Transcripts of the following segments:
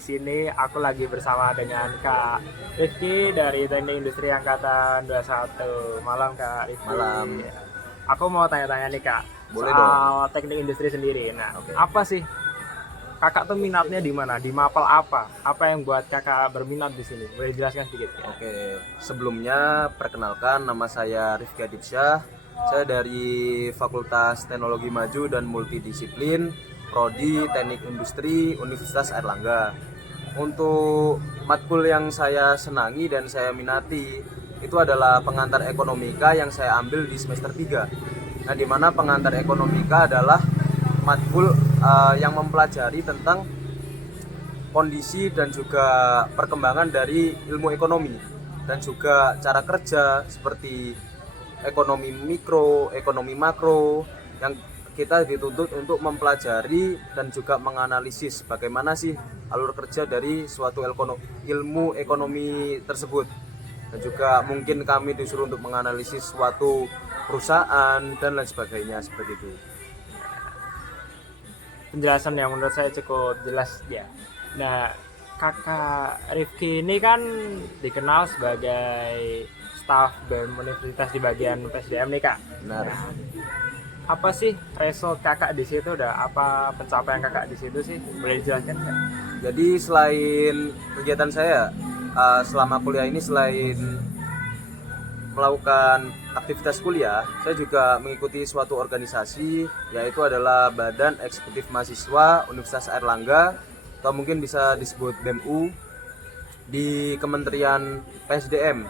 Di sini aku lagi bersama dengan Kak Rifki dari Teknik Industri Angkatan 21. Malam Kak Rifki. Malam, Aku mau tanya-tanya nih Kak boleh dong. soal teknik industri sendiri. Nah, Oke, apa sih Kakak tuh minatnya di mana? Di mapel apa? Apa yang buat Kakak berminat di sini? Boleh jelaskan sedikit ya? oke. Sebelumnya perkenalkan nama saya Rifki Adipsyah. Saya dari Fakultas Teknologi Maju dan Multidisiplin, Prodi Teknik Industri Universitas Airlangga. Untuk matkul yang saya senangi dan saya minati itu adalah pengantar ekonomika yang saya ambil di semester 3. Nah, di mana pengantar ekonomika adalah matkul yang mempelajari tentang kondisi dan juga perkembangan dari ilmu ekonomi dan juga cara kerja seperti ekonomi mikro, ekonomi makro yang kita dituntut untuk mempelajari dan juga menganalisis bagaimana sih alur kerja dari suatu ilmu ekonomi tersebut. Dan juga mungkin kami disuruh untuk menganalisis suatu perusahaan dan lain sebagainya seperti itu. Penjelasan yang menurut saya cukup jelas ya. Nah, Kakak Rifki ini kan dikenal sebagai staf BEM Universitas di bagian PSDM nih Kak. Benar. Nah, apa sih result Kakak di situ? Udah apa pencapaian Kakak di situ sih? Boleh dijelaskan nggak? Jadi selain kegiatan saya selama kuliah ini, selain melakukan aktivitas kuliah, saya juga mengikuti suatu organisasi, yaitu adalah Badan Eksekutif Mahasiswa Universitas Airlangga atau mungkin bisa disebut BEMU di Kementerian PSDM,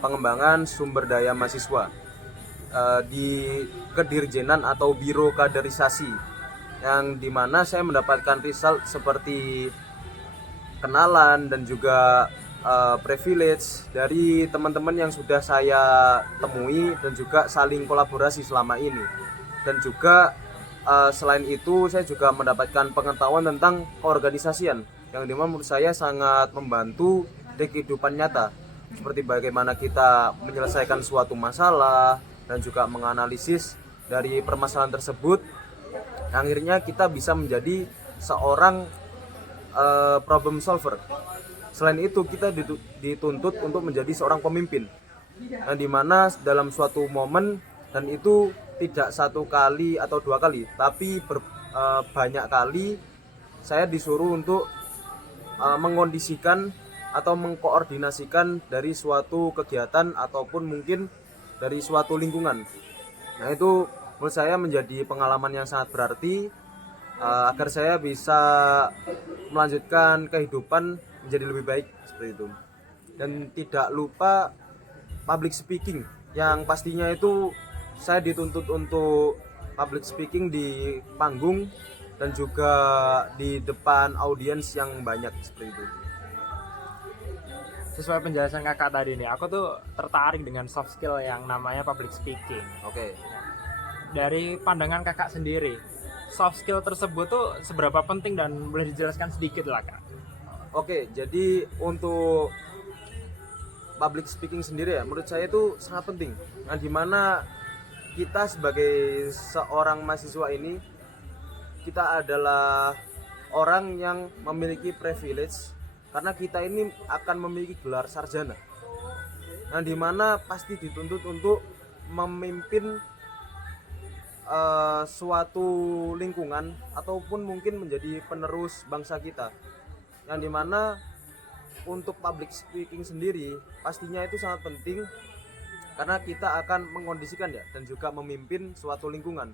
Pengembangan Sumber Daya Mahasiswa, di Kedirjenan atau Biro Kaderisasi, yang dimana saya mendapatkan result seperti kenalan dan juga privilege dari teman-teman yang sudah saya temui dan juga saling kolaborasi selama ini. Dan juga selain itu saya juga mendapatkan pengetahuan tentang keorganisasian yang dimana menurut saya sangat membantu di kehidupan nyata, seperti bagaimana kita menyelesaikan suatu masalah dan juga menganalisis dari permasalahan tersebut. Akhirnya kita bisa menjadi seorang problem solver. Selain itu kita dituntut untuk menjadi seorang pemimpin, yang dimana dalam suatu momen, dan itu tidak satu kali atau dua kali, tapi banyak kali saya disuruh untuk mengkondisikan atau mengkoordinasikan dari suatu kegiatan ataupun mungkin dari suatu lingkungan. Nah, itu menurut saya menjadi pengalaman yang sangat berarti, agar saya bisa melanjutkan kehidupan menjadi lebih baik seperti itu. Dan tidak lupa public speaking, yang pastinya itu saya dituntut untuk public speaking di panggung dan juga di depan audiens yang banyak seperti itu. Sesuai penjelasan Kakak tadi nih, aku tuh tertarik dengan soft skill yang namanya public speaking. Oke. Dari pandangan Kakak sendiri, soft skill tersebut tuh seberapa penting dan boleh dijelaskan sedikit lah Kak? Oke, jadi untuk public speaking sendiri ya, menurut saya itu sangat penting. Nah, dimana kita sebagai seorang mahasiswa ini, kita adalah orang yang memiliki privilege karena kita ini akan memiliki gelar sarjana. Nah, dimana pasti dituntut untuk memimpin suatu lingkungan ataupun mungkin menjadi penerus bangsa kita. Yang dimana untuk public speaking sendiri pastinya itu sangat penting karena kita akan mengkondisikan ya dan juga memimpin suatu lingkungan.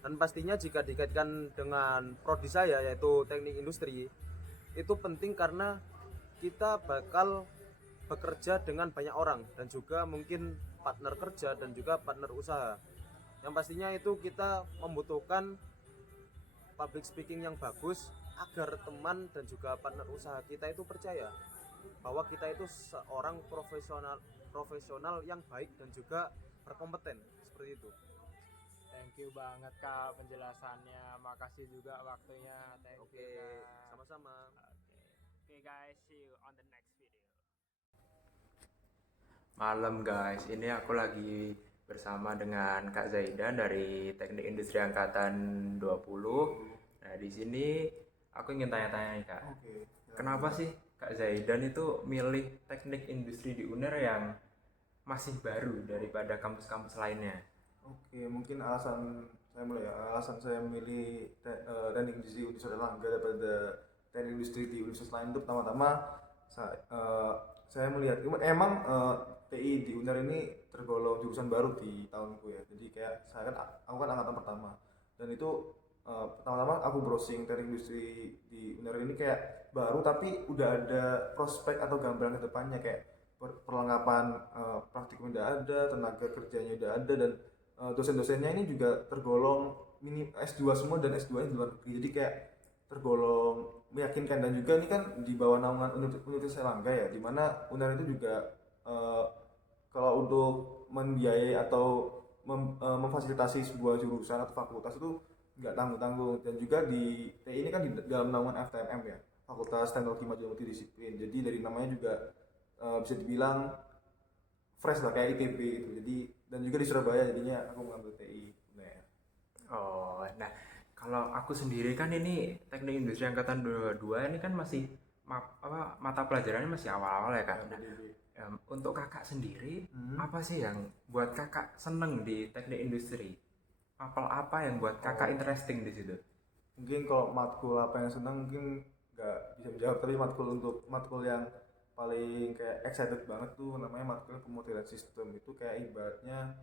Dan pastinya jika dikaitkan dengan prodi saya yaitu teknik industri, itu penting karena kita bakal bekerja dengan banyak orang dan juga mungkin partner kerja dan juga partner usaha. Yang pastinya itu kita membutuhkan public speaking yang bagus agar teman dan juga partner usaha kita itu percaya bahwa kita itu seorang profesional yang baik dan juga berkompeten seperti itu. Thank you banget Kak penjelasannya. Makasih juga waktunya. Thank you Oke, Kak. sama-sama. Oke guys, see you on the next video. Malam guys, ini aku lagi bersama dengan Kak Zaidan dari Teknik Industri Angkatan 20. Nah, di sini aku ingin tanya-tanya nih Kak. kenapa sih Kak Zaidan itu milih teknik industri di UNER yang masih baru daripada kampus-kampus lainnya? Oke, mungkin alasan saya memilih teknik industri Universitas Erlangga daripada teknik industri di universitas lain itu pertama-tama saya melihat emang TI di UNER ini tergolong jurusan baru di tahunku ya. Jadi kayak aku kan angkatan pertama dan itu pertama-tama aku browsing teknik industri di UNER ini kayak baru tapi udah ada prospek atau gambaran ke depannya kayak perlengkapan praktikum udah ada, tenaga kerjanya udah ada dan dosen-dosennya ini juga tergolong S2 semua dan S2 nya di luar negeri. Jadi kayak tergolong meyakinkan dan juga ini kan di bawah naungan Universitas Erlangga ya, dimana UNER itu juga kalau untuk membiayai atau memfasilitasi sebuah jurusan atau fakultas itu nggak tanggung-tanggung dan juga di TI ini kan di dalam naungan FTMM ya, Fakultas Teknologi Maju Multidisiplin. Jadi dari namanya juga bisa dibilang fresh lah kayak ITB gitu. Jadi dan juga di Surabaya jadinya aku mengambil TI. Oh, nah kalau aku sendiri kan ini teknik industri angkatan 22 ini kan masih mata pelajarannya masih awal-awal ya Kak. Nah, untuk kakak sendiri apa sih yang buat kakak seneng di teknik industri? Apa yang buat kakak interesting di situ? Mungkin kalau matkul apa yang senang mungkin nggak bisa menjawab, tapi matkul yang paling kayak excited banget tuh namanya matkul pemodelan sistem. Itu kayak ibaratnya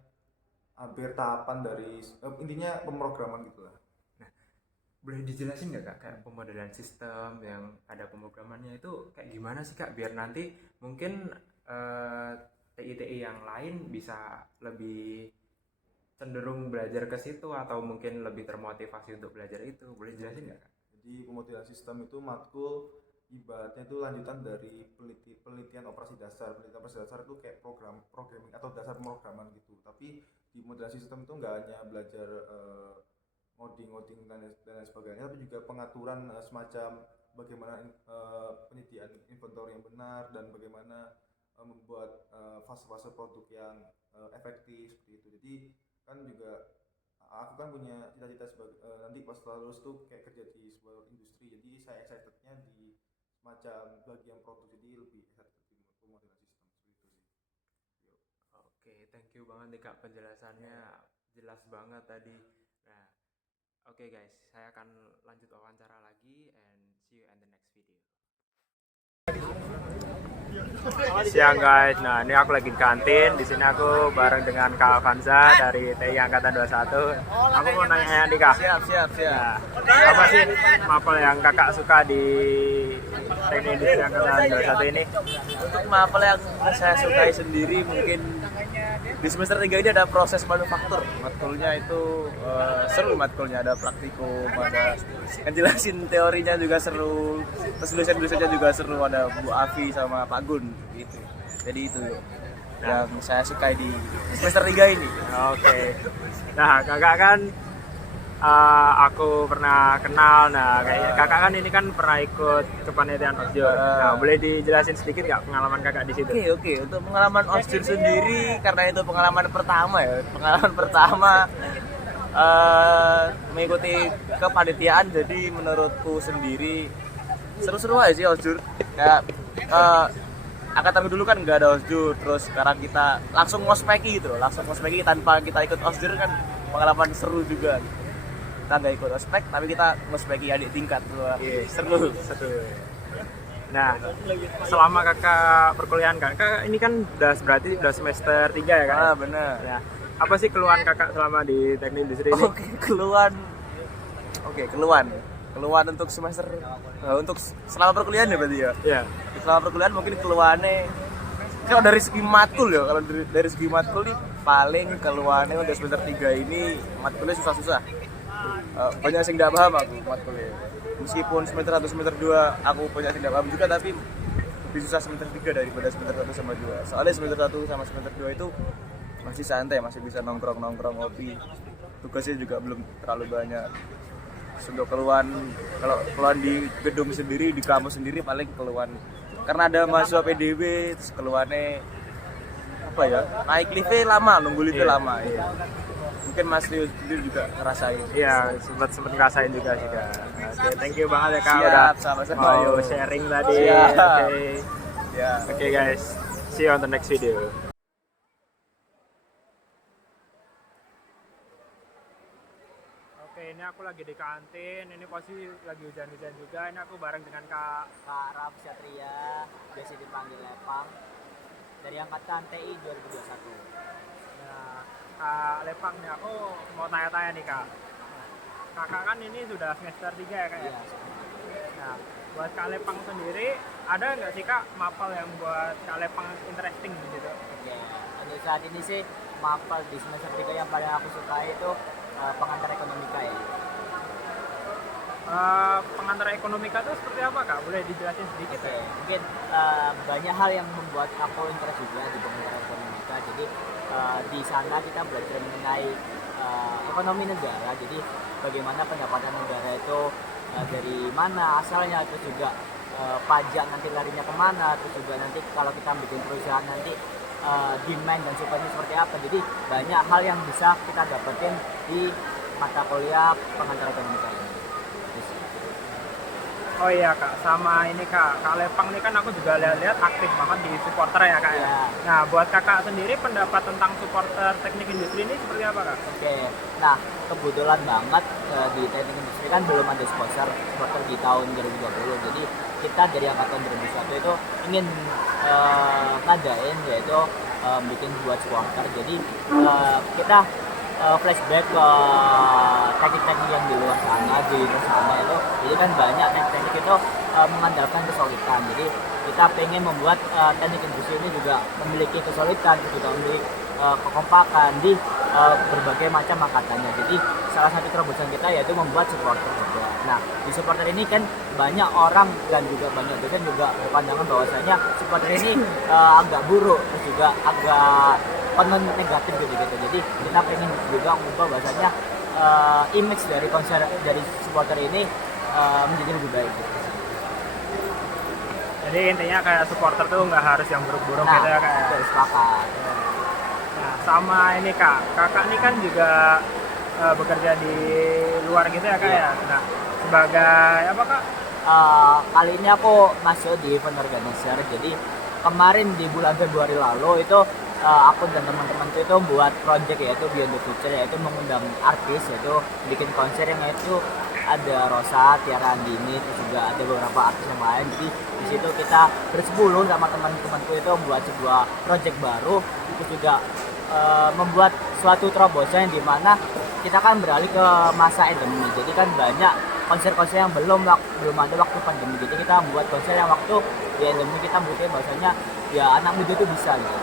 hampir tahapan dari intinya pemrograman gitulah. Nah, boleh dijelasin nggak Kak kayak pemodelan sistem yang ada pemrogramannya itu kayak gimana sih Kak, biar nanti mungkin TI-TI yang lain bisa lebih cenderung belajar ke situ atau mungkin lebih termotivasi untuk belajar itu. Boleh jelasin nggak Kak? Jadi pemodelan sistem itu matkul ibaratnya itu lanjutan dari penelitian operasi dasar. Penelitian operasi dasar itu kayak programming atau dasar pemrograman gitu. Tapi di pemodelan sistem itu nggak hanya belajar ngoding dan lain sebagainya, tapi juga pengaturan semacam bagaimana penyediaan inventory yang benar dan bagaimana membuat fase-fase produk yang efektif seperti itu. Jadi kan juga aku kan punya cita-cita sebagai nanti pas setelah lulus tuh kayak kerja di sebuah industri. Jadi saya excitednya di semacam bagian produk, jadi lebih excited di pemodelan sistem seperti itu sih. Oke, thank you banget nih Kak, penjelasannya jelas banget tadi. Nah, oke guys, saya akan lanjut wawancara lagi and see you in the next video. Siang guys, nah ini aku lagi di kantin. Di sini aku bareng dengan Kak Avanza dari TI Angkatan 21. Aku mau nanya nih Kak. Siap. Nah, apa sih mapel yang kakak suka di teknik industri Angkatan 21 ini? Untuk mapel yang saya sukai sendiri mungkin di semester 3 ini ada proses manufaktur. Matkulnya itu seru, matkulnya ada praktikum, ada ngejelasin teorinya juga seru, terus dosen-dosennya juga seru, ada Bu Afi sama Pak Gun gitu. Jadi itu yang saya sukai di semester 3 ini. Oke. Nah, kakak kan aku pernah kenal. Nah, kayaknya kakak kan ini kan pernah ikut kepanitiaan OSJUR. Nah, boleh dijelasin sedikit nggak pengalaman kakak di situ? Oke. Untuk pengalaman OSJUR sendiri, karena itu pengalaman pertama ya. Pengalaman pertama mengikuti kepanitiaan, jadi menurutku sendiri seru-seru aja sih OSJUR. Kayak angkatan dulu kan nggak ada OSJUR, terus sekarang kita langsung ngospeki gitu loh. Langsung ngospeki tanpa kita ikut OSJUR kan pengalaman seru juga. Kita nggak ikut ospek tapi kita ngospeki adik tingkat tuh. Seru. Nah, selama kakak perkuliahan kakak ini kan berarti udah semester 3 ya kan? Bener. Nah, apa sih keluhan kakak selama di teknik industri ini? Keluhan untuk semester untuk selama perkuliahan ya berarti ya? Iya. Selama perkuliahan mungkin keluhannya kalau dari segi matkul ya, kalau dari segi matkul nih paling keluhannya udah semester 3 ini matkulnya susah-susah. Banyak yang tidak paham aku matkulnya. Meskipun semester 1 semester 2 aku banyak yang tidak paham juga, tapi lebih susah semester 3 daripada semester 1 sama 2. Soalnya semester 1 sama semester 2 itu masih santai, masih bisa nongkrong ngopi. Tugasnya juga belum terlalu banyak. Untuk keluhan, kalau keluhan di gedung sendiri, di kampus sendiri paling keluhan karena ada mahasiswa PDB, terus keluhannya apa ya, naik liftnya lama, nunggu liftnya lama ya. Mungkin Mas Rio sendiri juga ngerasain. Iya, sempat ngerasain juga sih Kak. Nah, Oke, thank you banget ya Kak Siap, udah sama-sama. mau sharing tadi. Siap. Oke. Ya. Oke guys, see you on the next video. Oke, ini aku lagi di kantin. Ini posisi lagi hujan-hujan juga. Ini aku bareng dengan Kak. Kak Raf Satria, biasa dipanggil Lepang, dari angkatan TI 2021. Nah, Kak Lepang nih, aku mau tanya-tanya nih Kak. Kakak kan ini sudah semester 3 ya Kak ya? Iya, Nah, buat Kak Lepang sendiri, ada nggak sih Kak mapel yang buat Kak Lepang interesting gitu? oke. Untuk saat ini sih mapel di semester 3 yang paling aku suka itu pengantar ekonomika ya. Pengantar ekonomika itu seperti apa Kak? Boleh dijelasin sedikit Oke, ya? mungkin banyak hal yang membuat aku interest juga di pengantar ekonomika. Jadi di sana kita belajar mengenai ekonomi negara. Jadi bagaimana pendapatan negara itu dari mana asalnya, terus juga pajak nanti larinya kemana, terus juga nanti kalau kita bikin perusahaan nanti demand dan supply-nya seperti apa. Jadi banyak hal yang bisa kita dapetin di mata kuliah pengantar ekonomika ini. Terus, Oh iya Kak, sama ini Kak Lepang nih kan aku juga lihat-lihat aktif banget di supporter ya Kak ya. Iya. Nah, buat Kakak sendiri pendapat tentang supporter teknik industri ini seperti apa Kak? Oke, nah kebetulan banget di teknik industri kan belum ada supporter di tahun 2020. Jadi kita dari angkatan 2021 itu ingin ngadain yaitu bikin buat supporter. Jadi kita flashback ke teknik-teknik yang di luar sana, di luar sana itu. Jadi kan banyak teknik-teknik itu mengandalkan kesulitan. Jadi kita pengen membuat teknik industri ini juga memiliki kesulitan, juga memiliki kekompakan di berbagai macam angkatannya. Jadi salah satu terobosan kita yaitu membuat supporter juga. Nah, di supporter ini kan banyak orang dan juga banyak dosen juga berpandangan bahwasanya supporter ini agak buruk, terus juga agak konten negatif gitu-gitu. Jadi kita pengen juga mengubah bahwasanya image dari konser dari supporter ini menjadi lebih baik gitu. Jadi intinya kayak supporter tuh nggak harus yang buruk-buruk Nah, gitu ya Kak ya? betul, sepakat. Nah, sama ini Kak, Kakak ini kan juga bekerja di luar gitu ya Kak ya? Nah, sebagai apa Kak? Kali ini aku masuk di event organizer. Jadi kemarin di bulan Februari lalu itu aku dan teman-teman itu buat project yaitu Beyond the Future, yaitu mengundang artis, yaitu bikin konser yang itu ada Rosa, Tiara Andini, terus juga ada beberapa artis yang lain. Jadi di situ kita bersepuluh sama teman-temanku itu membuat sebuah project baru, terus juga membuat suatu terobosan di mana kita kan beralih ke masa endemi. Jadi kan banyak konser-konser yang belum ada waktu pandemi. Jadi kita membuat konser yang waktu di endemi kita buktiin bahwasanya ya anak muda itu bisa gitu.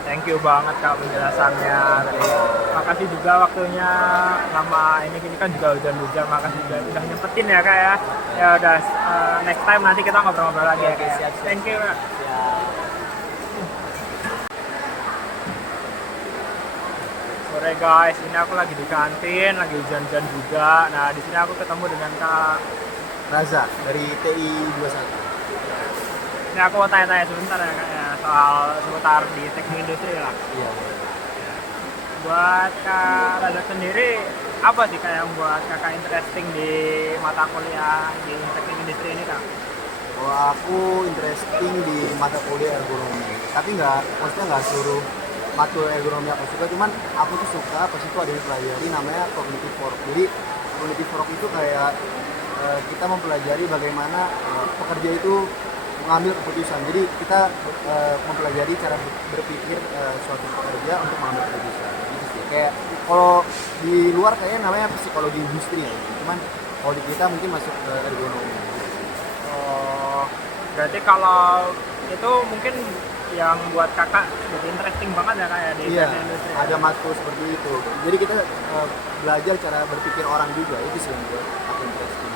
Thank you banget Kak penjelasannya tadi. Makasih juga waktunya, lama ini kan juga hujan-hujan. Makasih juga udah nyempetin ya Kak ya. Ya udah next time nanti kita ngobrol-ngobrol lagi ya Kak. Oke, Ya. siap. Thank you Kak. Ya. Sore guys, ini aku lagi di kantin, lagi hujan-hujan juga. Nah, di sini aku ketemu dengan Kak. Raza dari TI 21. Ini aku mau tanya-tanya sebentar ya Kak ya, soal seputar di teknik industri lah. Iya. Buat Kak Raza sendiri, apa sih Kak yang buat Kakak interesting di mata kuliah di teknik industri ini Kak? Kalau aku interesting di mata kuliah ergonomi, tapi maksudnya nggak seluruh mata ergonomi aku suka, cuman aku tuh suka pas itu ada yang pelajari namanya cognitive work. Jadi cognitive work itu kayak kita mempelajari bagaimana pekerja itu mengambil keputusan. Jadi kita mempelajari cara berpikir suatu pekerja untuk mengambil keputusan. Gitu sih. Kayak kalau di luar kayaknya namanya psikologi industri ya. Cuman kalau di kita mungkin masuk ke ergonomi. Oh, berarti kalau itu mungkin yang buat Kakak jadi interesting banget ya Kak ya di Iya, teknik industri. ada matkul seperti itu. Jadi kita belajar cara berpikir orang juga. Itu sih yang buat aku interesting.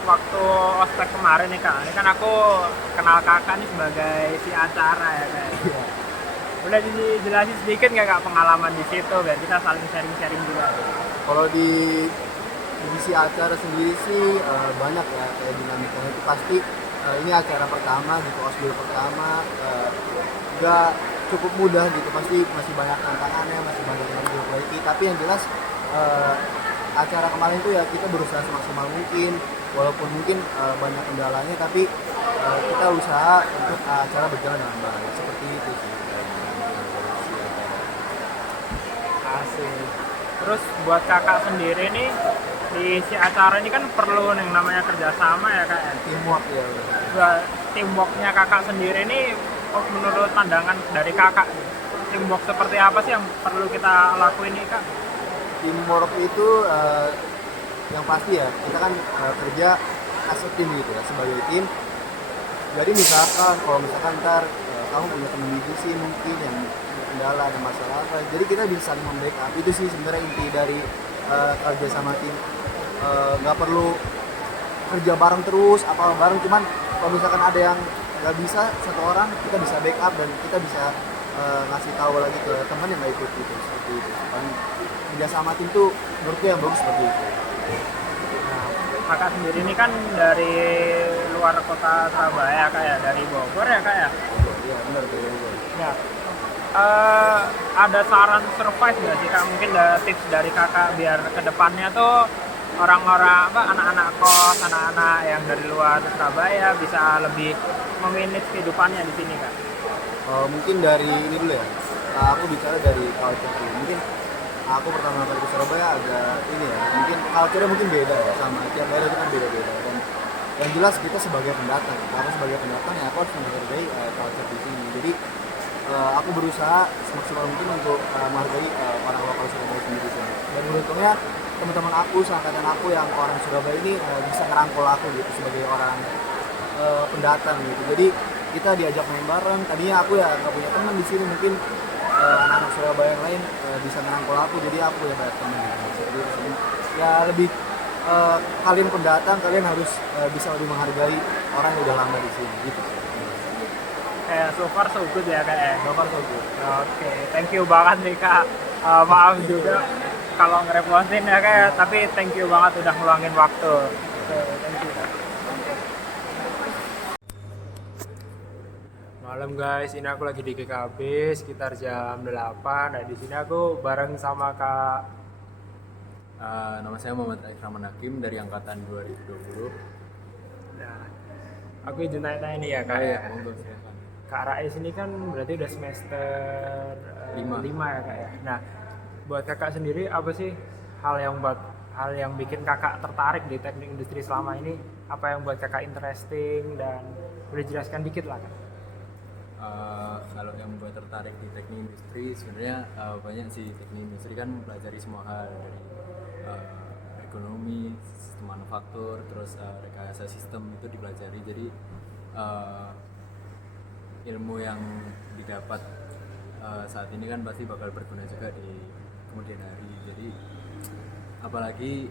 Waktu ospek kemarin nih Kak, ini kan aku kenal Kakak nih sebagai si acara ya Kak. Iya. Boleh dijelasin sedikit nggak Kak pengalaman di situ biar kita saling sharing-sharing juga. Kalau di divisi acara sendiri sih banyak ya kayak dinamikanya itu pasti ini acara pertama gitu, osbil pertama nggak cukup mudah gitu, pasti masih banyak tantangannya, masih banyak yang diperbaiki, tapi yang jelas acara kemarin itu ya kita berusaha semaksimal mungkin, walaupun mungkin banyak kendalanya, tapi kita usaha untuk acara berjalan dengan baik. Seperti itu sih. Asik. Terus buat kakak sendiri nih di si acara ini kan perlu yang namanya kerjasama ya kak ya. Teamwork ya. Buat teamworknya kakak sendiri nih menurut pandangan dari kakak, teamwork seperti apa sih yang perlu kita lakuin nih kak? Teamwork itu yang pasti ya kita kan kerja as a team gitu ya, sebagai tim. Jadi misalkan kalau misalkan ntar kamu punya teman divisi mungkin yang kendala ada masalah apa, jadi kita bisa saling membackup. Itu sih sebenarnya inti dari kerja sama tim. Nggak perlu kerja bareng terus apa bareng, cuman kalau misalkan ada yang nggak bisa satu orang, kita bisa backup dan kita bisa ngasih tahu lagi ke teman yang nggak ikut gitu. Seperti itu kan, kerja sama tim tuh menurutku yang bagus seperti itu. Nah, kakak sendiri ini kan dari luar kota Surabaya kak ya, dari Bogor ya kak ya. Iya benar tuh. Ya. Ada saran survive nggak sih kak? Mungkin ada tips dari kakak biar kedepannya tuh orang-orang anak-anak kos, anak-anak yang dari luar Surabaya bisa lebih memanage kehidupannya di sini kak. Mungkin dari ini dulu ya. Aku bicara dari culture dulu. Mungkin aku pertama kali ke Surabaya agak ini ya. Mungkin culture-nya mungkin beda ya, sama tiap daerah itu kan beda-beda. Dan yang jelas kita sebagai pendatang, aku sebagai pendatang ya aku harus menghargai culture di sini. Jadi aku berusaha semaksimal mungkin untuk menghargai orang lokal Surabaya sendiri sini. Dan beruntungnya teman-teman aku, seangkatan aku yang orang Surabaya ini bisa ngerangkul aku gitu sebagai orang pendatang gitu. Jadi kita diajak main bareng. Tadinya aku ya nggak punya teman di sini, mungkin anak-anak Surabaya yang lain bisa ngerangkul aku, jadi aku ya banyak teman gitu. Seperti itu sih. Ya lebih kalian pendatang, kalian harus bisa lebih menghargai orang yang udah lama di sini gitu. Kayak so far so good ya kak ya. So far so good. Oke, thank you banget nih kak. Maaf juga kalau ngerepotin ya kak ya, tapi thank you banget udah ngeluangin waktu. Oke, thank you kak. Malam guys, ini aku lagi di GKB sekitar jam 8. Nah di sini aku bareng sama kak. Nama saya Muhammad Rahman Hakim dari angkatan 2020. Nah, aku izin tanya nih ya kak ya. Kak Rais ini kan berarti udah semester 5 ya kak ya. Nah, buat kakak sendiri apa sih hal yang bikin kakak tertarik di teknik industri selama ini? Apa yang buat kakak interesting, dan boleh jelaskan dikit lah kak? Kalau yang buat tertarik di teknik industri sebenarnya banyak sih. Teknik industri kan mempelajari semua hal dari ekonomi, sistem manufaktur, terus rekayasa sistem itu dipelajari. Jadi ilmu yang didapat saat ini kan pasti bakal berguna juga di kemudian hari. Jadi apalagi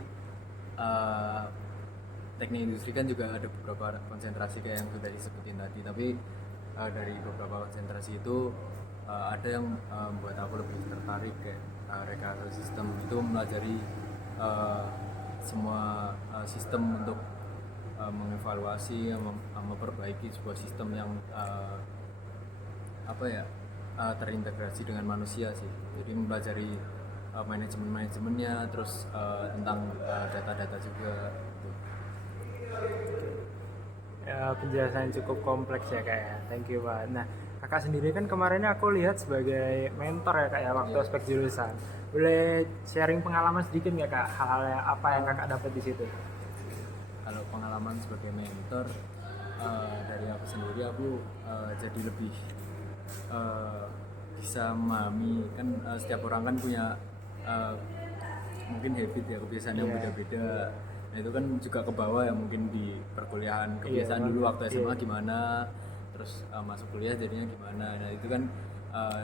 teknik industri kan juga ada beberapa konsentrasi kayak yang sudah disebutin tadi, tapi dari beberapa konsentrasi itu ada yang membuat aku lebih tertarik kayak rekayasa sistem. Itu mempelajari semua sistem untuk mengevaluasi, memperbaiki sebuah sistem yang terintegrasi dengan manusia sih. Jadi mempelajari manajemennya, terus tentang data-data juga gitu. Ya, penjelasan cukup kompleks ya kak ya. Thank you banget. Nah, kakak sendiri kan kemarinnya aku lihat sebagai mentor ya kak ya waktu ospek jurusan. Boleh sharing pengalaman sedikit nggak kak? Hal-hal apa yang kakak dapat di situ? Kalau pengalaman sebagai mentor dari aku sendiri, aku jadi lebih bisa memahami kan setiap orang kan punya mungkin habit ya, kebiasaan yang beda-beda. Nah itu kan juga ke bawah ya, mungkin di perkuliahan kebiasaan dulu waktu SMA gimana, terus masuk kuliah jadinya gimana. Nah itu kan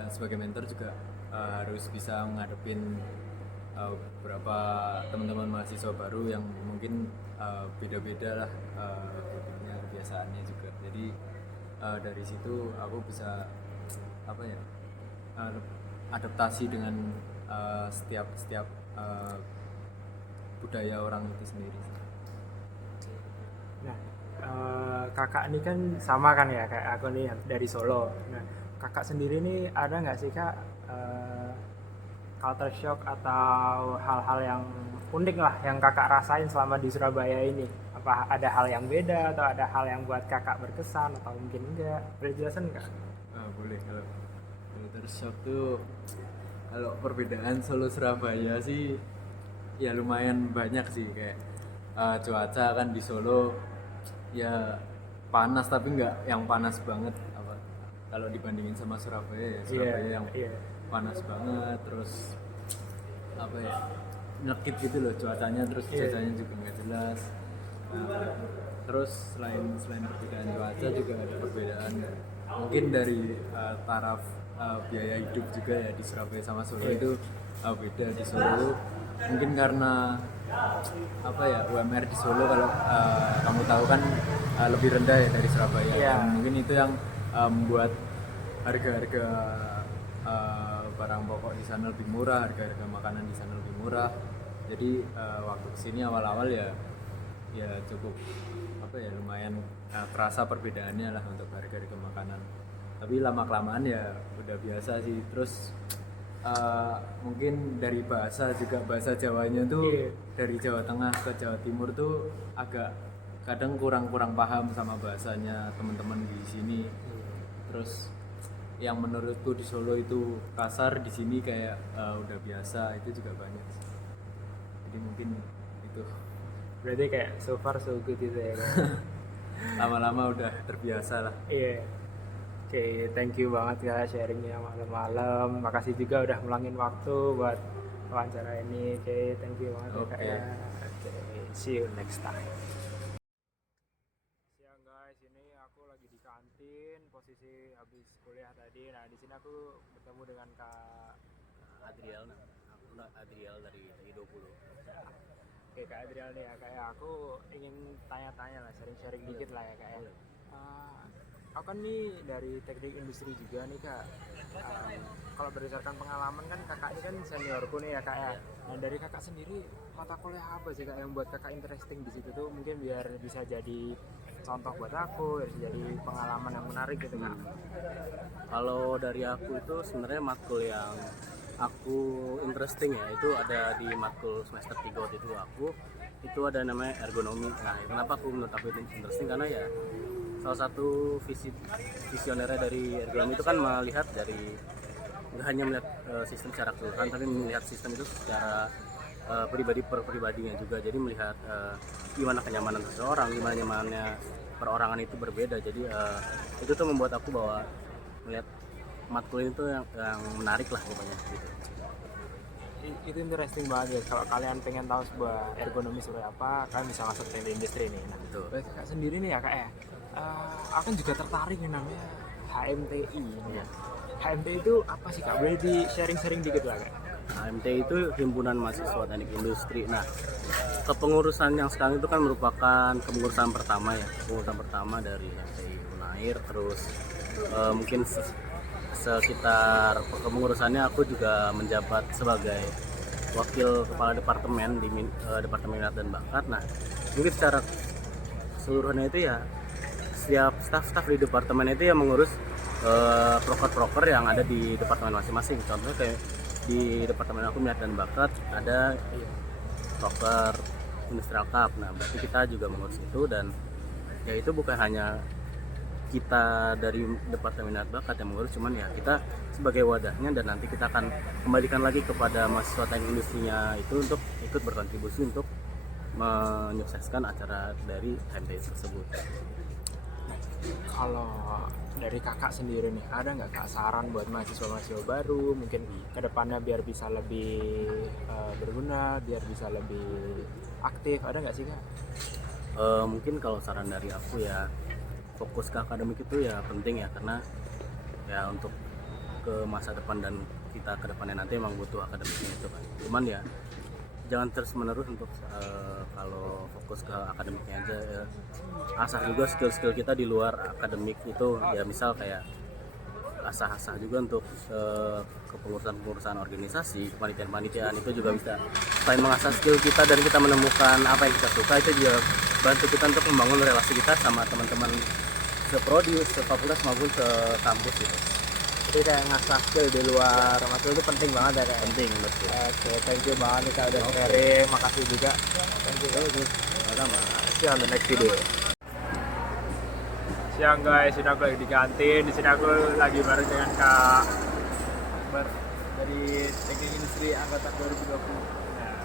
sebagai mentor juga harus bisa ngadepin beberapa teman-teman mahasiswa baru yang mungkin beda-beda lah kebiasaannya juga. Jadi dari situ aku bisa adaptasi dengan setiap budaya orang itu sendiri. Nah, kakak ini kan sama kan ya kayak aku nih dari Solo. Nah, kakak sendiri nih ada nggak sih kak culture shock atau hal-hal yang unik lah yang kakak rasain selama di Surabaya ini? Apa ada hal yang beda atau ada hal yang buat kakak berkesan atau mungkin enggak? Boleh jelasin nggak? Boleh. Kalau culture shock tuh, kalau perbedaan Solo Surabaya sih ya lumayan banyak sih. Kayak cuaca kan di Solo ya panas, tapi nggak yang panas banget apa kalau dibandingin sama Surabaya. Ya Surabaya yang panas banget, terus apa ya, nyekit gitu loh cuacanya, terus cuacanya juga nggak jelas. Nah, terus selain perbedaan cuaca juga ada perbedaan mungkin dari taraf biaya hidup juga ya. Di Surabaya sama Solo itu beda. Di Solo mungkin karena apa ya, UMR di Solo kalau kamu tahu kan lebih rendah ya dari Surabaya. Dan mungkin itu yang membuat harga-harga barang pokok di sana lebih murah, harga-harga makanan di sana lebih murah. Jadi waktu kesini awal-awal ya cukup apa ya, lumayan terasa perbedaannya lah untuk harga-harga makanan. Tapi lama-kelamaan ya udah biasa sih. Terus mungkin dari bahasa juga, bahasa Jawanya tuh dari Jawa Tengah ke Jawa Timur tuh agak kadang kurang paham sama bahasanya teman-teman di sini. Terus yang menurutku di Solo itu kasar, di sini kayak udah biasa, itu juga banyak. Jadi mungkin itu. Berarti kayak so far so good gitu ya kan? Lama-lama udah terbiasa lah. Iya. Oke, thank you banget ya sharingnya malam-malam. Makasih juga udah ngulangin waktu buat wawancara ini. Oke, thank you banget ya Kak ya. Oke, see you next time. Siang guys, ini aku lagi di kantin, posisi habis kuliah tadi. Nah, di sini aku bertemu dengan Kak Adriel, aku Adriel dari 20. Oke, Kak Adriel nih ya, kayak aku ingin tanya-tanya lah, sharing-sharing dikit lah ya Kak ya. Aku kan nih dari teknik industri juga nih Kak. Kalau berdasarkan pengalaman kan kakak ini kan seniorku nih ya Kak ya. Nah, dari kakak sendiri mata kuliah apa sih Kak yang buat kakak interesting di situ tuh, mungkin biar bisa jadi contoh buat aku, biar bisa jadi pengalaman yang menarik gitu Kak. Kalau dari aku itu sebenarnya matkul yang aku interesting ya, itu ada di matkul semester 3 waktu itu ada namanya ergonomi. Nah, kenapa menurut aku itu interesting, karena ya salah satu visionernya dari ergonomi itu kan melihat dari, nggak hanya melihat sistem secara keseluruhan, tapi melihat sistem itu secara pribadi per pribadinya juga. Jadi melihat gimana kenyamanan seseorang, gimana nyamannya perorangan itu berbeda. Jadi itu tuh membuat aku bahwa melihat matkul ini tuh yang menarik lah pokoknya gitu. Itu interesting banget ya. Kalau kalian pengen tahu sebuah ergonomi seperti apa, kalian bisa masuk teknik industri nih. Nah, Betul. Kak sendiri nih ya Kak ya, aku juga tertarik nih namanya HMTI. Iya. HMTI itu apa sih Kak? Boleh di sharing-sharing dikit lah Kak? HMTI itu Himpunan Mahasiswa Teknik Industri. Nah, kepengurusan yang sekarang itu kan merupakan kepengurusan pertama ya, kepengurusan pertama dari HMTI Unair. Terus mungkin sekitar kepengurusannya aku juga menjabat sebagai wakil kepala departemen di Departemen Minat dan Bakat. Nah, mungkin secara keseluruhannya itu ya setiap staf-staf di departemen itu yang mengurus proker-proker yang ada di departemen masing-masing. Contohnya kayak di departemen aku Minat dan Bakat ada proker Industrial Cup. Nah, berarti kita juga mengurus itu, dan ya itu bukan hanya kita dari Departemen Minat Bakat yang mengurus, cuman ya kita sebagai wadahnya, dan nanti kita akan kembalikan lagi kepada mahasiswa teknik industrinya itu untuk ikut berkontribusi untuk menyukseskan acara dari HMTI tersebut. Kalau dari kakak sendiri nih, ada nggak Kak saran buat mahasiswa-mahasiswa baru mungkin ke depannya biar bisa lebih berguna, biar bisa lebih aktif, ada nggak sih Kak? Mungkin kalau saran dari aku ya, fokus ke akademik itu ya penting ya, karena ya untuk ke masa depan dan kita ke depannya nanti emang butuh akademiknya itu kan. Cuman ya jangan terus menerus untuk kalau fokus ke akademiknya aja ya. Asah juga skill-skill kita di luar akademik itu ya, misal kayak asah-asah juga untuk kepengurusan organisasi, kepanitiaan itu juga bisa. Selain mengasah skill kita dan kita menemukan apa yang kita suka, itu juga bantu kita untuk membangun relasi kita sama teman-teman seprodi, sefakultas maupun sekampus gitu. Jadi kayak ngasah skill di luar matkul itu penting banget ya kak. Penting betul. Oke, thank you banget nih kak udah sharing, makasih juga. Thank you. Sama. See you on the next video. Siang guys, sini aku lagi di kantin. Di sini aku lagi bareng dengan Kak Akbar dari Teknik Industri angkatan 2020. Nah,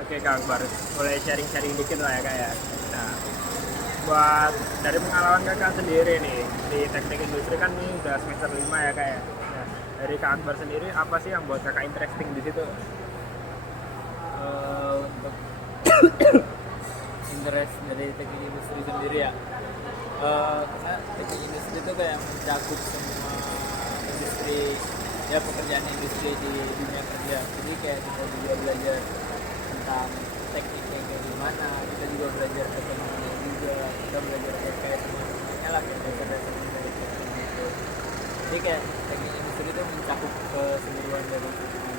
oke Kak Akbar, boleh sharing-sharing dikit lah ya Kak ya. Nah, buat dari pengalaman Kakak sendiri nih di Teknik Industri kan ini udah semester 5 ya Kak ya. Nah, dari Kak Akbar sendiri apa sih yang buat Kakak interesting di situ? Untuk interest dari teknik industri sendiri ya, karena teknik industri itu kayak mencakup semua industri, ya pekerjaan industri di dunia kerja. Jadi kayak kita juga belajar tentang tekniknya kayak gimana, kita juga belajar ekonominya juga, kita belajar kayak semuanya lah, kayak dasar-dasar dari teknik itu. Jadi kayak teknik industri itu mencakup keseluruhan dari semuanya.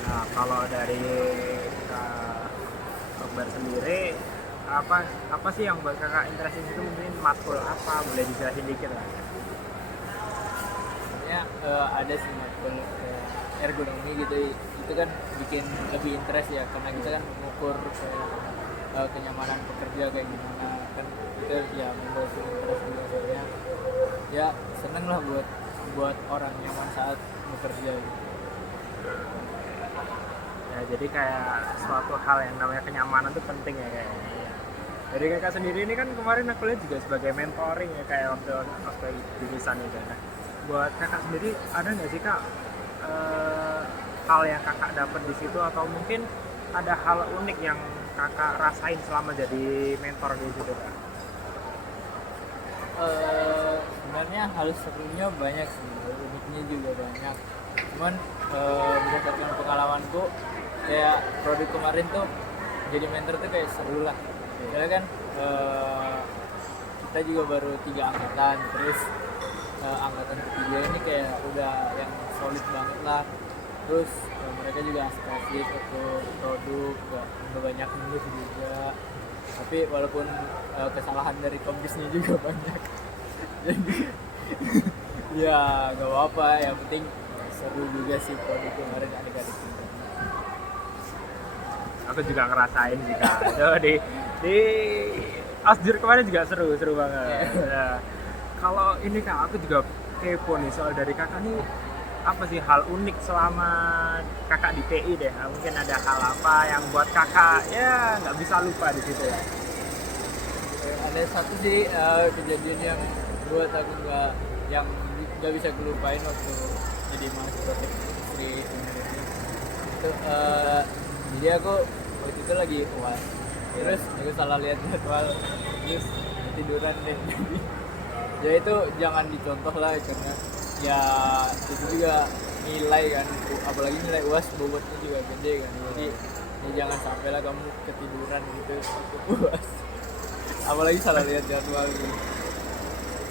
Nah, kalau dari Kak Akbar sendiri apa sih yang buat Kakak interesting itu, mungkin matkul apa, boleh dijelasin dikit lah. Sebenarnya ada sih matkul ergonomi gitu, itu kan bikin lebih interest ya, karena kita kan mengukur kenyamanan pekerja kayak gimana kan, itu ya membawa interest juga soalnya ya seneng lah buat orang nyaman saat bekerja gitu. Ya, jadi kayak suatu hal yang namanya kenyamanan itu penting ya kayaknya. Dari Kakak sendiri ini kan kemarin aku lihat juga sebagai mentoring ya kayak waktu aspek jurusan itu. Nah, buat Kakak sendiri ada nggak sih Kak hal yang Kakak dapat di situ, atau mungkin ada hal unik yang Kakak rasain selama jadi mentor di situ Kak? Sebenarnya hal serunya banyak sih, uniknya juga banyak. Cuman berdasarkan pengalamanku, kayak produk kemarin tuh jadi mentor tuh kayak seru lah. Karena kan kita juga baru 3 angkatan, terus angkatan ketiga ini kayak udah yang solid banget lah. Terus mereka juga spesialis untuk produk, gak banyak nulis juga. Tapi walaupun kesalahan dari kompisnya juga banyak. Jadi ya gak apa-apa, yang penting seru juga sih produk kemarin adik-adik kita. Aku juga ngerasain sih Kak. Itu di Asjur kemarin juga seru banget. Nah, kalau ini Kak, aku juga kepo nih soal dari Kakak nih, apa sih hal unik selama Kakak di PI deh? Mungkin ada hal apa yang buat Kakak ya nggak bisa lupa di situ ya? Ada satu sih kejadian yang buat aku nggak bisa kelupain waktu jadi mahasiswa teknik industri ini. Itu jadi aku waktu itu lagi UAS, terus aku salah lihat jadwal, terus tiduran deh. Ya itu jangan dicontoh lah, karena ya itu juga nilai kan, apalagi nilai UAS bobotnya juga gede kan. Jadi ya jangan sampai lah kamu ketiduran gitu waktu UAS, apalagi salah lihat jadwal gitu.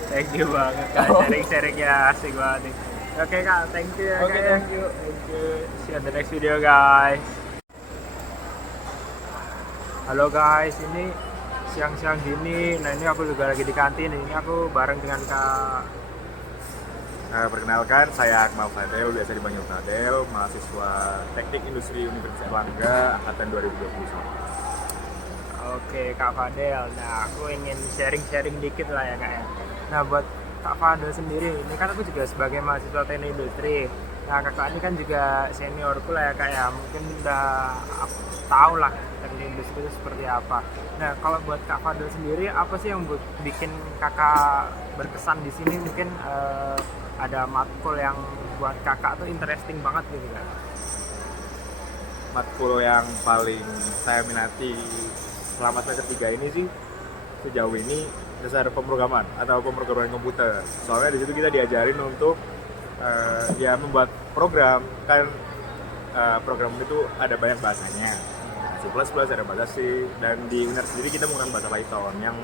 Thank you banget Kak, sharing-sharingnya asik banget nih. Oke Kak, thank you ya Kak. Thank you. See you on the next video guys. Halo guys, ini siang-siang gini. Nah ini aku juga lagi di kantin. Ini aku bareng dengan Kak. Perkenalkan, saya Akmal Fadel, biasa dipanggil Fadel, mahasiswa Teknik Industri Universitas Erlangga, angkatan 2021. Oke Kak Fadel, nah aku ingin sharing-sharing dikit lah ya Kak ya. Nah buat Kak Fadel sendiri, ini kan aku juga sebagai mahasiswa teknik industri. Nah kakak ini kan juga seniorku lah ya Kak ya, mungkin udah tahu lah teknik industri itu seperti apa. Nah kalau buat Kak Fadel sendiri, apa sih yang bikin kakak berkesan di sini? Mungkin ada matkul yang buat kakak tuh interesting banget gitu kan? Matkul yang paling saya minati selama semester 3 ini sih sejauh ini dasar pemrograman atau pemrograman komputer. Soalnya di situ kita diajarin untuk ya membuat program kan, program itu ada banyak bahasanya, C++, ada bahasa C, dan di UNER sendiri kita menggunakan bahasa Python yang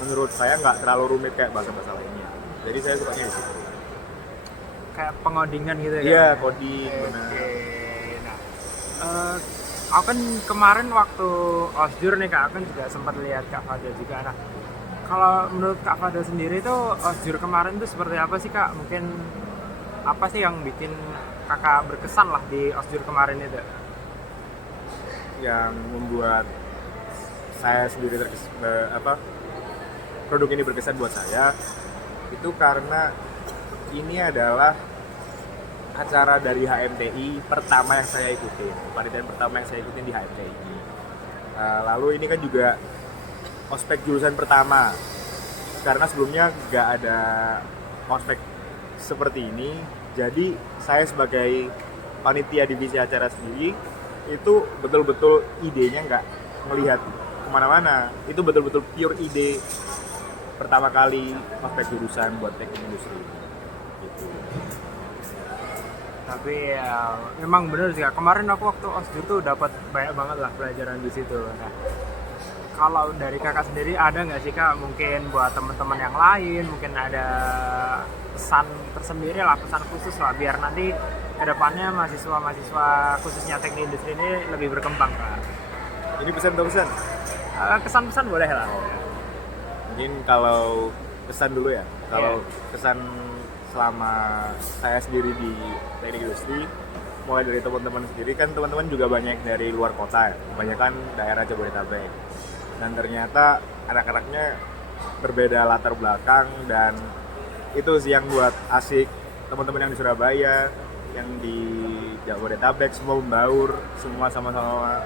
menurut saya nggak terlalu rumit kayak bahasa-bahasa lainnya. Jadi saya sukanya di situ. Kayak pengodingan gitu ya? Iya, coding. Oke. Nah, aku kan kemarin waktu Osjur nih Kak, aku kan juga sempat lihat Kak Fadel juga. Nah, Kalau menurut Kak Fadel sendiri itu Osjur kemarin tuh seperti apa sih Kak? Mungkin apa sih yang bikin Kakak berkesan lah di Osjur kemarin itu? Yang membuat saya sendiri produk ini berkesan buat saya itu karena ini adalah acara dari HMTI pertama yang saya ikutin, kepanitiaan pertama yang saya ikutin di HMTI. Lalu ini kan juga ospek jurusan pertama, karena sebelumnya nggak ada ospek seperti ini. Jadi saya sebagai panitia divisi acara sendiri itu betul-betul idenya nggak melihat kemana-mana, itu betul-betul pure ide pertama kali ospek jurusan buat teknik industri gitu. Tapi ya memang bener sih Kak. Kemarin aku waktu Osjur tuh dapat banyak banget lah pelajaran di situ. Nah, kalau dari Kakak sendiri ada nggak sih Kak mungkin buat teman-teman yang lain mungkin ada pesan tersendiri lah, pesan khusus lah biar nanti kedepannya mahasiswa khususnya teknik industri ini lebih berkembang Kak? Ini pesan atau pesan? Kesan-pesan boleh lah. Mungkin kalau pesan dulu ya, kalau kesan selama saya sendiri di teknik industri, mulai dari teman-teman sendiri kan teman-teman juga banyak dari luar kota ya, kebanyakan daerah Jabodetabek, dan ternyata anak-anaknya berbeda latar belakang, dan itu sih yang buat asik. Teman-teman yang di Surabaya, yang di Jabodetabek semua membaur, semua sama-sama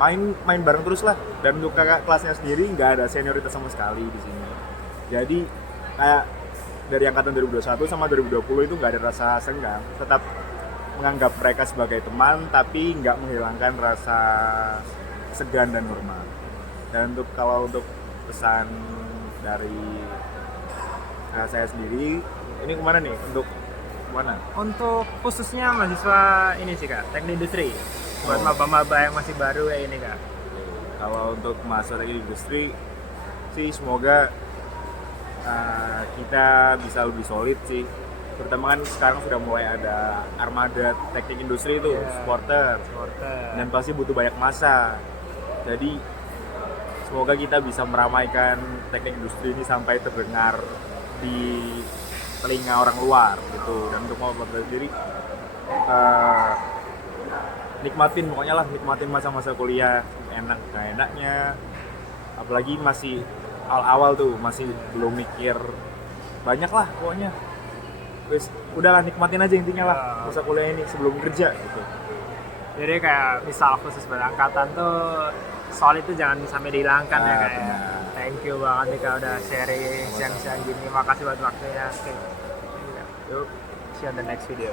main bareng terus lah. Dan untuk kakak kelasnya sendiri nggak ada senioritas sama sekali di sini. Jadi kayak dari angkatan 2021 sama 2020 itu nggak ada rasa senggang, tetap menganggap mereka sebagai teman tapi nggak menghilangkan rasa segan dan hormat. Dan kalau untuk pesan dari saya sendiri, ini kemana nih? Untuk mana? Untuk khususnya mahasiswa ini sih Kak, teknik industri. Buat maba-maba yang masih baru kayak ini Kak. Kalau untuk mahasiswa teknik industri sih semoga kita bisa lebih solid sih. Terutama kan sekarang sudah mulai ada armada teknik industri itu, supporter. Dan pasti butuh banyak masa. Jadi semoga kita bisa meramaikan teknik industri ini sampai terdengar di telinga orang luar gitu. Dan untuk mau sendiri nikmatin masa-masa kuliah, enak gak enaknya, apalagi masih awal-awal tuh, masih belum mikir banyak lah pokoknya. Terus udahlah, nikmatin aja intinya lah masa kuliah ini sebelum kerja gitu. Jadi kayak misal khusus buat angkatan tuh soal itu jangan sampai dihilangkan ya kayak. Thank you banget nih Kak udah sharing siang-siang gini. Makasih buat waktunya. Oke. Yuk, see you on the next video.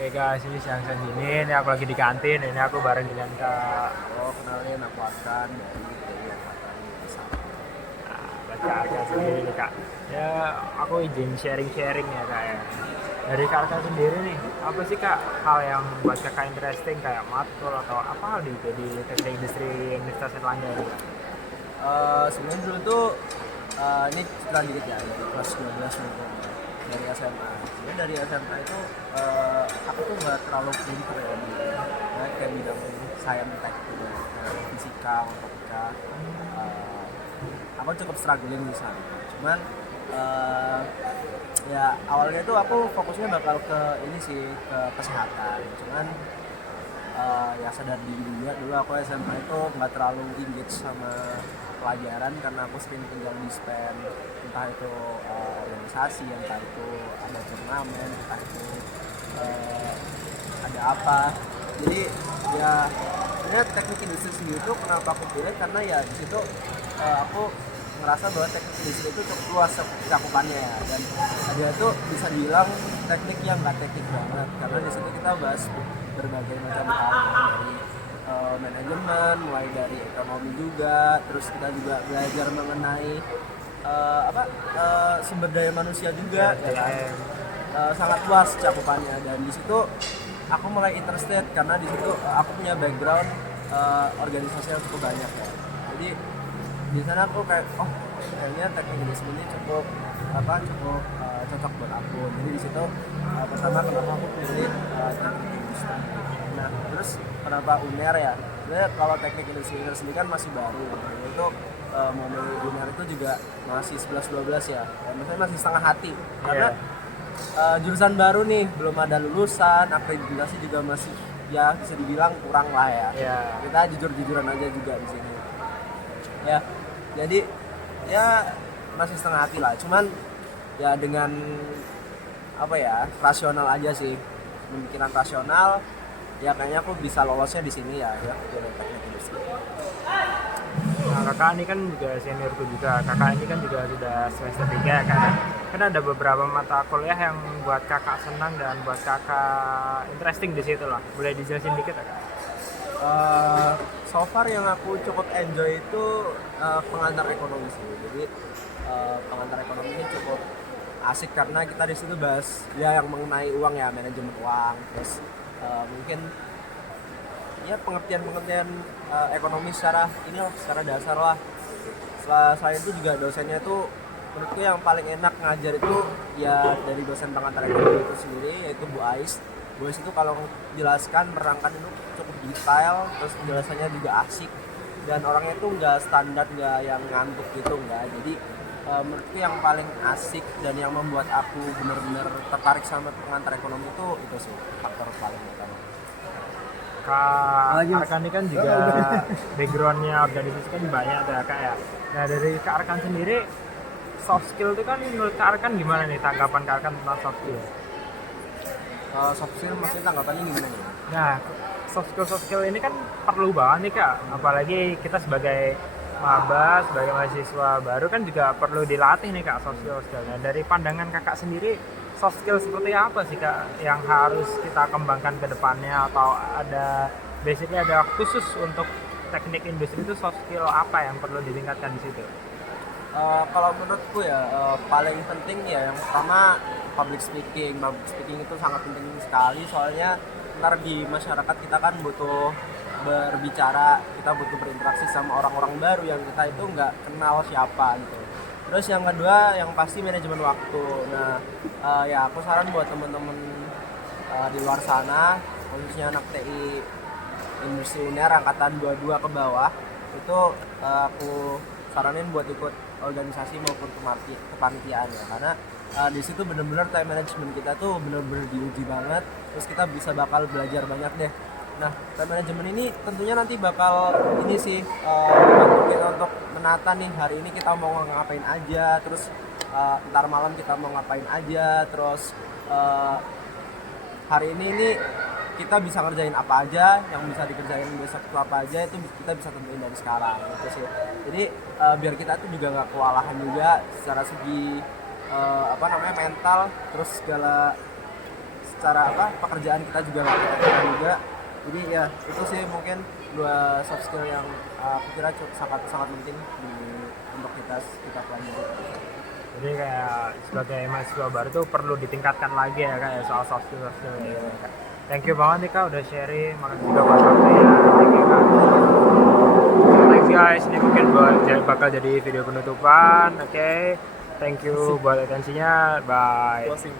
Oke guys, ini siang-siang gini, ini aku lagi di kantin, ini aku bareng dengan Kak. Kenalin, aku Akan dari Angkatan Bersama. Baca sendiri nih Kak. Ya, aku izin sharing-sharing ya Kak ya. Dari Kakak sendiri nih, apa sih Kak hal yang buat Kakak interesting kayak matkul atau apa hal di teknik industri Universitas Erlangga ini? Sebenarnya dulu tuh ini cerita dikit ya, di kelas 12 mungkin dari SMA. Sebenarnya dari SMA itu aku tuh nggak terlalu pintar ya di kayak bidang saintek gitu, fisika, matematika. Aku cukup struggling di sana. Cuman ya awalnya tuh aku fokusnya bakal ke ini sih, ke kesehatan. Cuman ya sadar diri juga, dulu aku SMA itu nggak terlalu engage sama pelajaran karena aku sering tinggal di SPEN, entah itu organisasi, entah itu ada turnamen, entah itu ada apa. Jadi ya sebenarnya teknik industri sendiri itu kenapa aku pilih, karena ya di situ aku ngerasa bahwa teknik industri itu cukup luas cakupannya ya, dan dia tuh bisa dibilang teknik yang nggak teknik banget, karena di situ kita bahas berbagai macam hal dari manajemen, mulai dari ekonomi juga, terus kita juga belajar mengenai sumber daya manusia juga, ya kan? Sangat luas cakupannya, dan di situ aku mulai interested karena di situ aku punya background organisasi yang cukup banyak ya. Jadi di sana aku kayak kayaknya teknik industri ini cukup cocok buat aku. Jadi di situ pertama kenapa aku pilih teknik industri. Nah terus kenapa UNER ya? sebenarnya kalau teknik industri sendiri kan masih baru. Itu mau milih junior itu juga masih 11-12 ya. Maksudnya masih setengah hati karena jurusan baru nih, belum ada lulusan, akreditasi juga masih ya bisa dibilang kurang lah ya. Kita jujur-jujuran aja juga di sini. Ya, jadi ya masih setengah hati lah. Cuman ya dengan apa ya, rasional aja sih, pemikiran rasional. Ya kayaknya aku bisa lolosnya di sini ya jalur teknik industri. Nah, kakak ini kan juga seniorku juga. Kakak ini kan juga sudah semester 3 kan. Kan ada beberapa mata kuliah yang buat kakak senang dan buat kakak interesting di situ lah. Boleh dijelasin dikit ya, Kak? So far yang aku cukup enjoy itu pengantar ekonomi sih. Jadi pengantar ekonomi ini cukup asik karena kita di situ bahas ya yang mengenai uang ya, manajemen uang, terus mungkin ya pengertian ekonomi secara dasar lah. Selain itu juga dosennya itu menurutku yang paling enak ngajar itu ya dari dosen pengantar ekonomi itu sendiri, yaitu Bu Ais. Bu Ais itu kalau menjelaskan, merangkan itu cukup detail, terus penjelasannya juga asik dan orangnya itu nggak standar, nggak yang ngantuk gitu, nggak. Jadi menurutku yang paling asik dan yang membuat aku benar-benar tertarik sama pengantar ekonomi itu sih faktor paling utama. Kak Arkan ini kan juga backgroundnya organisasi kan banyak tuh ya, Kak ya. Nah dari Kak Arkan sendiri, soft skill itu kan menurut Kak Arkan gimana nih tanggapan Kak Arkan tentang soft skill? Soft skill maksudnya tanggapannya gimana nih? Nah soft skill ini kan perlu banget nih Kak, apalagi kita sebagai maba, sebagai mahasiswa baru kan juga perlu dilatih nih Kak soft skill. Nah dari pandangan Kakak sendiri, soft skill seperti apa sih Kak yang harus kita kembangkan ke depannya, atau ada basicnya ada khusus untuk teknik industri itu soft skill apa yang perlu ditingkatkan di situ? Kalau menurutku ya paling penting ya yang pertama public speaking itu sangat penting sekali, soalnya ntar di masyarakat kita kan butuh berbicara, kita butuh berinteraksi sama orang-orang baru yang kita itu nggak kenal siapa gitu. Terus yang kedua yang pasti manajemen waktu. Nah ya aku saran buat temen-temen di luar sana, khususnya anak TI Industri UNER angkatan 22 ke bawah, itu aku saranin buat ikut organisasi maupun kepanitiaan ya, karena di situ benar-benar time management kita tuh benar-benar diuji banget. Terus kita bisa bakal belajar banyak deh. Nah, time management ini tentunya nanti bakal ini sih membantu kita untuk menata nih hari ini kita mau ngapain aja, terus ntar malam kita mau ngapain aja, terus hari ini kita bisa ngerjain apa aja, yang bisa dikerjain besok itu apa aja, itu kita bisa tentuin dari sekarang gitu sih. Jadi biar kita tuh juga nggak kewalahan juga secara segi mental, terus secara pekerjaan kita juga nggak keteteran juga. Jadi ya itu sih mungkin dua soft skill yang aku kira sangat penting untuk kita pelajari. Jadi kayak sebagai mahasiswa baru tuh perlu ditingkatkan lagi ya kayak soal soft skill ini. Thank you banget nih Kak udah sharing, makasih juga buat waktunya. Thank you Kak. Thanks guys, ini mungkin bakal jadi video penutupan. Oke. Thank you buat atensinya. Bye.